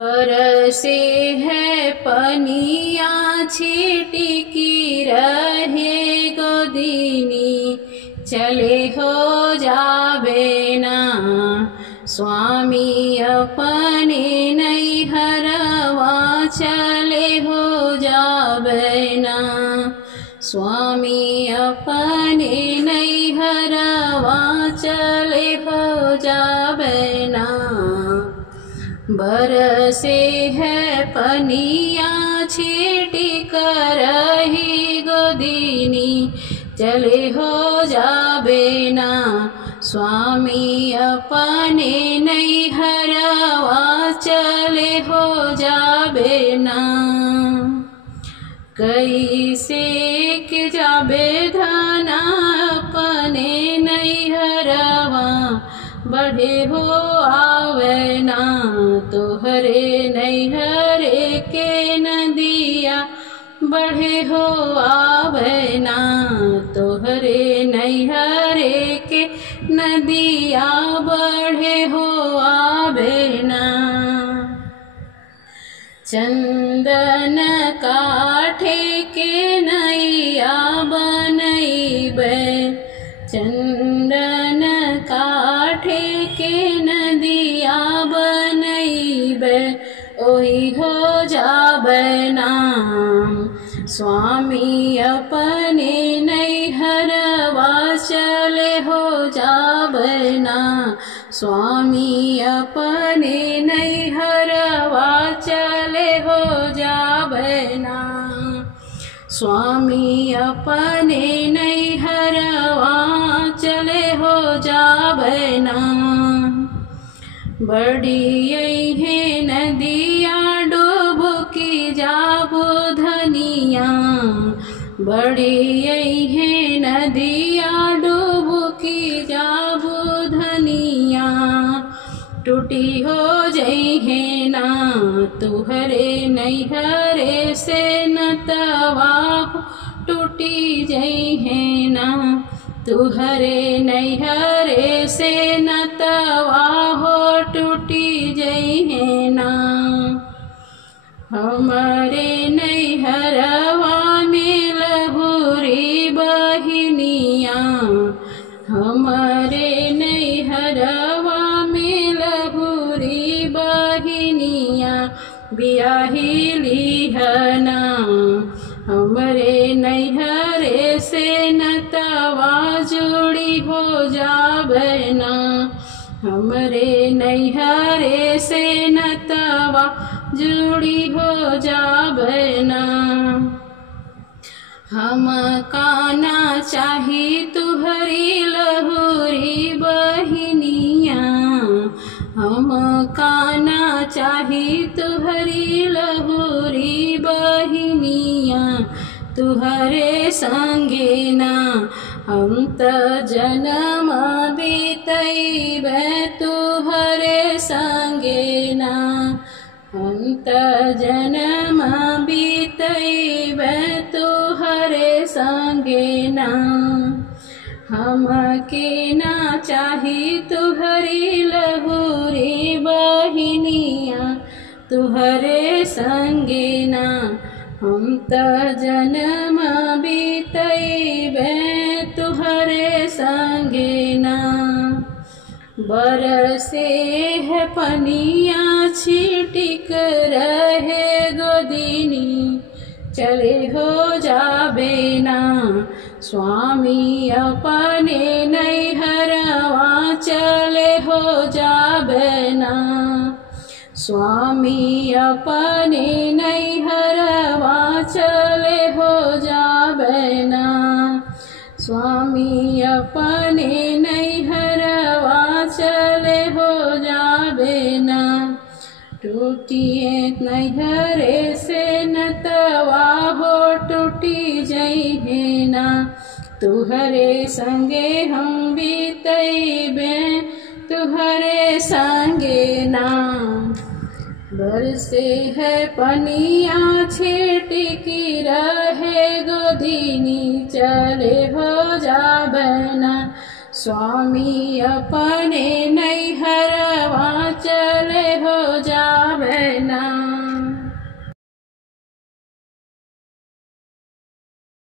बरसे है पनिया छिटकी रहे गोदिनी, चले हो जाबे ना स्वामी अपने नैहरवा, चले हो जाबे ना स्वामी अपने नैहरवा, चले हो जाबे ना। बरसे है पनिया छिटक रही गोदिनी, चले हो जाबे ना स्वामी अपने नैहरवा, चले हो जाबे ना। कैसे के जाबे धना अपने नैहरवा, बढ़े हो आवे ना तोहरे नैहरे के नदिया, बढ़े हो आवे ना तोहरे नैहरे के नदिया, बढ़े हो आवे ना। चंदन काठे के नैया बनैबे, चंदन काठे के नदिया बनैबे, ओही हो जाबे ना स्वामी अपने नैहरवा, चले हो जाबे ना स्वामी अपने नैहरवा, चले हो जाबे ना स्वामी अपने नैहरवा, चले हो जाबे ना। बड़ी है नदिया डुबकी जाबो धनिया, बड़ी है नदिया डुबकी जाबो धनिया, टूटी हो जई है ना तुहरे नैहरे से नतवा, टूटी जई है ना तुहरे नैहरे से नतवा, हो टूटी जई है ना। हमारे नैहरवा में लहुरी बहिनिया, हमारे नैहरवा में लहुरी बहिनिया, बियाही लिहना हमरे नैहरे से नतवा, जुड़ी हो जाबे ना हमरे नैहरे से नतवा, जुड़ी हो जाबे ना। हम काना चाही तुहरी लहुरी बहिनिया, हम काना चाही तुहरी लहुरी बहिनिया, तुहरे संगे ना हम त जन्म बीतैबे, तुहरे संगे ना हम त जन्म बीतैबे, तुहरे संगे ना। हम के ना चाही तुहरी लहुरी बहिनिया, तुहरे संगे ना हम त जन्म बीतैबे, तुहरे संगे ना। बरसे है पनिया छिटक रहे गोदिनी, चले हो जाबे ना स्वामी अपने नैहरवा, चले हो जाबे ना स्वामी अपने नैहरवा, चले हो जाबे ना स्वामी अपने नैहरवा, चले हो जाबे ना। टूटिए नैहरे से नतवा, हो टूटी जई है ना तुहरे संगे हम बीतैबे, तुहरे संगे ना। बरसे है पनिया छिटकी रहे गोदिनी, चले हो जाबे ना स्वामी अपने नैहरवा चले हो जावे। बैना